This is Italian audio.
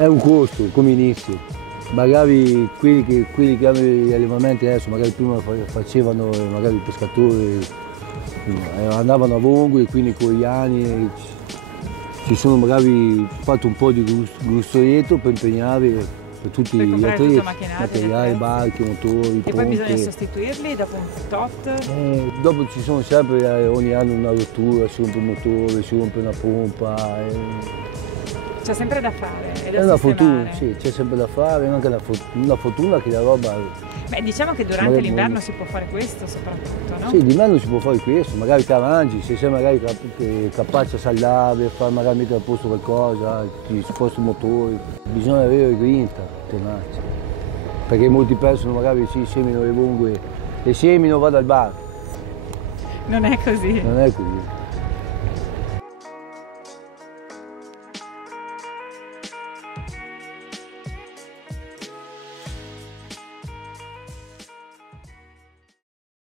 è un costo come inizio. Magari quelli che hanno gli allevamenti adesso, magari prima facevano, magari i pescatori andavano a Vongoli, quindi con gli anni ci sono magari fatto un po' di gruzzoletto per impegnare per tutti gli atleti, materiali, barche, motori, e poi bisogna sostituirli dopo un tot? Dopo ci sono sempre, ogni anno una rottura, si rompe un motore, si rompe una pompa. C'è sempre da fare, è una fortuna, sì, c'è sempre da fare, è anche una fortuna che la roba... Beh, diciamo che durante l'inverno si può fare questo soprattutto, no? Sì, d'inverno si può fare questo, magari ti arrangi, se sei magari capace a saldare, far magari mettere a posto qualcosa, ti sposti il motore, bisogna avere grinta, tenacia. Perché molti pensano magari sì, semino le vongole, le semino vado al bar. Non è così. Non è così.